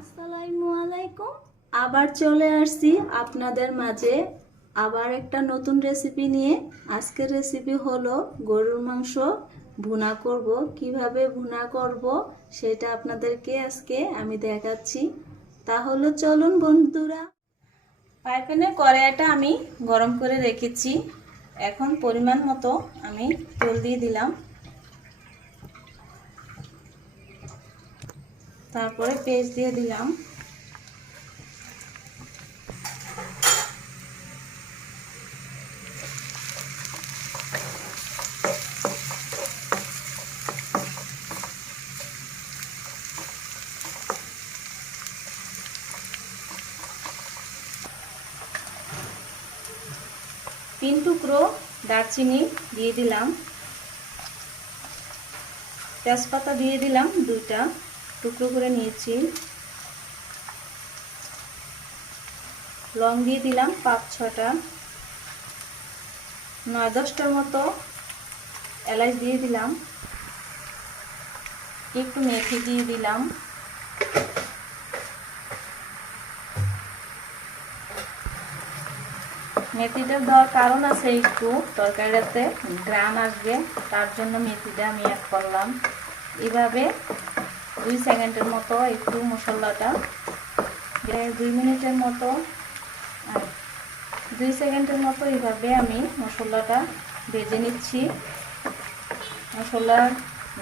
আসসালামু আলাইকুম। আবার চলে আসছি আপনাদের মাঝে আবার একটা নতুন রেসিপি নিয়ে। আজকের রেসিপি হলো গরুর মাংস ভুনা করব। কিভাবে ভুনা করব সেটা আপনাদেরকে আজকে আমি দেখাচ্ছি। তাহলে চলুন বন্ধুরা। ফ্রাই প্যানে কড়াইটা আমি গরম করে রেখেছি। এখন পরিমাণ মতো আমি তেল দিয়ে দিলাম। তারপরে পেঁয়াজ দিয়ে দিলাম। তিন টুকরো দারচিনি দিয়ে দিলাম। তেজপাতা দিয়ে দিলাম, দুইটা টুকরো করে নিয়েছি। লং দিয়ে দিলাম 5-6টা। 9-10টার মতো এলাচ দিয়ে দিলাম। একটু মেথি দিয়ে দিলাম। মেথিটা দেওয়ার কারণ আছে, একটু তরকারিতে গ্রান আসবে, তার জন্য মেথিটা আমি অ্যাড করলাম। এভাবে 2 সেকেন্ডের মতো একটু মশলাটা 2 মিনিটের মতো 2 সেকেন্ডের মতো এইভাবে আমি মশলাটা ভেজে নিচ্ছি। মশলার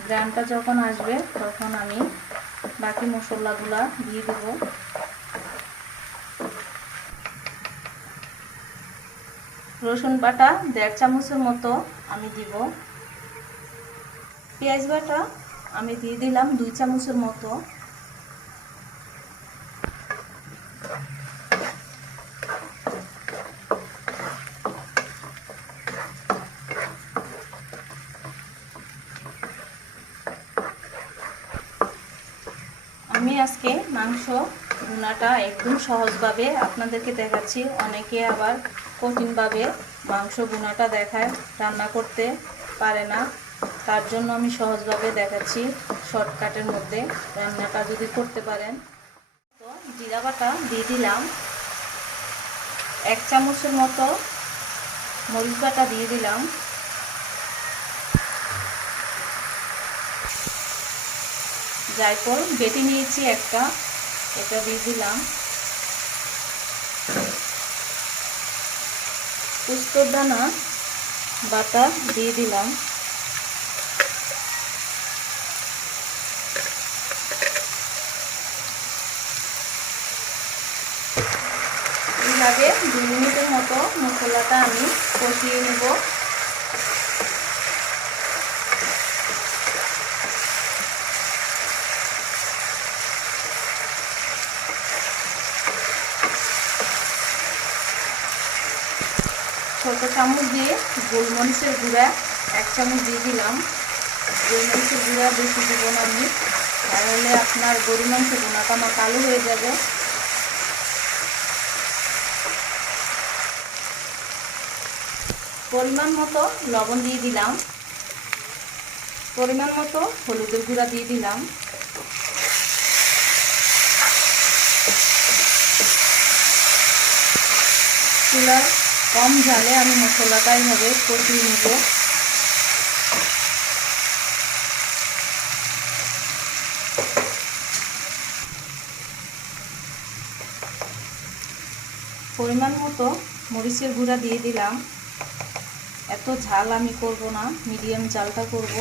গ্রানটা যখন আসবে তখন আমি বাকি মশলাগুলা দিয়ে দেব। রসুন বাটা 1.5 চামচের মতো আমি দিব। পেঁয়াজ বাটা আমি দিয়ে দিলাম 2 চামচের মতো। আমি আজকে মাংস ভুনাটা একদম সহজভাবে আপনাদেরকে দেখাচ্ছি। অনেকে আবার কঠিনভাবে মাংস ভুনাটা দেখায়, রান্না করতে পারে না, তার জন্য আমি সহজভাবে দেখাচ্ছি। শর্টকাটের মধ্যে রান্নাটা যদি করতে পারেন। তো জিরা বাটা দিয়ে দিলাম। 1 চামচের মতো মরিচ বাটা দিয়ে দিলাম। জায়ফল বেটে নিয়েছি একটা, এটা দিয়ে দিলাম। পোস্তর দানা বাটা দিয়ে দিলাম। এইভাবে 2 মিনিটের মতো মশলাটা আমি কষিয়ে নেব। ছোট চামচ দিয়ে গোলমরিচের গুঁড়া 1 চামচ দিয়ে দিলাম। গোলমরিচের গুঁড়া বেশি দেবো না আমি, তাহলে আপনার গরুর মাংস ভুনাটা আমার কালো হয়ে যাবে। পরিমাণ মতো লবণ দিয়ে দিলাম। পরিমাণ মতো হলুদের গুঁড়া দিয়ে দিলাম। চুলার কম জালে আমি মশলাটা এইভাবে কষিয়ে নেব। পরিমাণ মতো মরিচের গুঁড়া দিয়ে দিলাম। এত ঝাল আমি করব না, মিডিয়াম ঝালটা করব।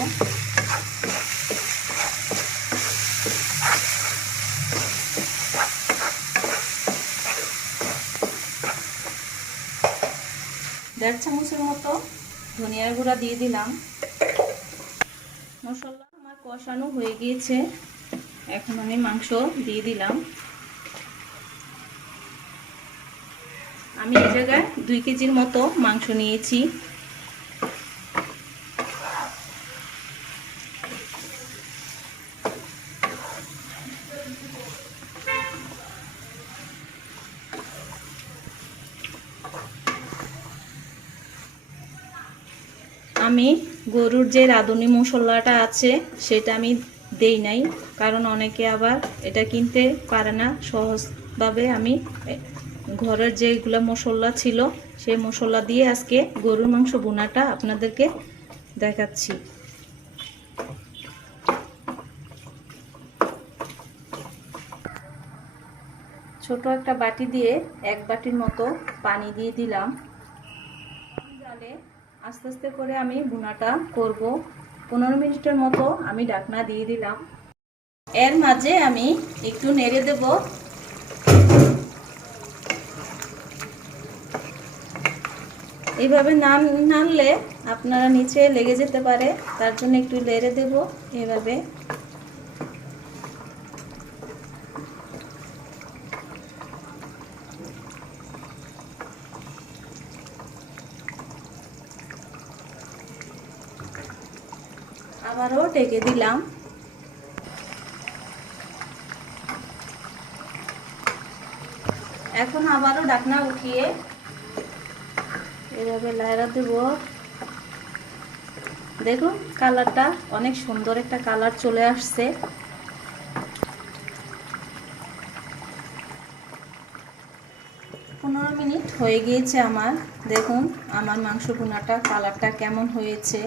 দেড় চামচের মতো ধনিয়ার গুঁড়া দিয়ে দিলাম। মশলা আমার কষানো হয়ে গিয়েছে, এখন আমি মাংস দিয়ে দিলাম। আমি এই জায়গায় 2 কেজির মতো মাংস নিয়েছি। আমি গরুর যে রাঁধুনি মশলাটা আছে সেটা আমি দেই নাই, কারণ অনেকে আবার এটা কিনতে পারে না। সহজভাবে আমি ঘরের যেগুলো মশলা ছিল সেই মশলা দিয়ে আজকে গরুর মাংস ভুনাটা আপনাদেরকে দেখাচ্ছি। ছোট একটা বাটি দিয়ে 1 বাটির মতো পানি দিয়ে দিলাম। জালে আস্তে আস্তে করে আমি ভুনাটা করব। 15 মিনিটের মতো আমি ঢাকনা দিয়ে দিলাম। এর মাঝে আমি একটু নেড়ে দেব। এইভাবে নাড়লে আপনারা নিচে লেগে যেতে পারে, তার জন্য একটু নেড়ে দেব এভাবে। আবারও ঢেকে দিলাম। এখন আবারও ঢাকনা উঠিয়ে এভাবে লাড়া দেব। দেখুন কালারটা অনেক সুন্দর একটা কালার চলে আসছে। 15 মিনিট হয়ে গিয়েছে আমার। দেখুন আমার মাংস ভুনাটা কালারটা কেমন হয়েছে।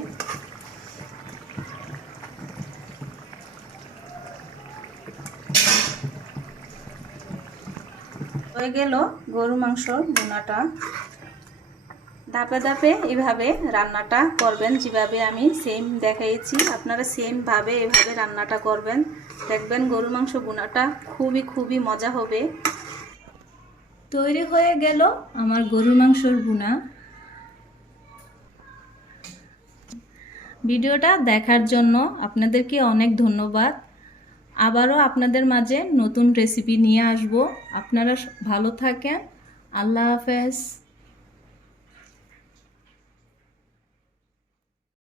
হয়ে গেল গরু মাংস ভুনাটা। ধাপে ধাপে এভাবে রান্নাটা করবেন, যেভাবে আমি সেম দেখাইছি আপনারা সেম ভাবে এভাবে রান্নাটা করবেন, দেখবেন গরু মাংস ভুনাটা খুবই মজা হবে। তৈরি হয়ে গেল আমার গরুর মাংসর ভুনা। ভিডিওটা দেখার জন্য আপনাদেরকে অনেক ধন্যবাদ। আবারও আপনাদের মাঝে নতুন রেসিপি নিয়ে আসব। আপনারা ভালো থাকেন। আল্লাহ হাফেজ।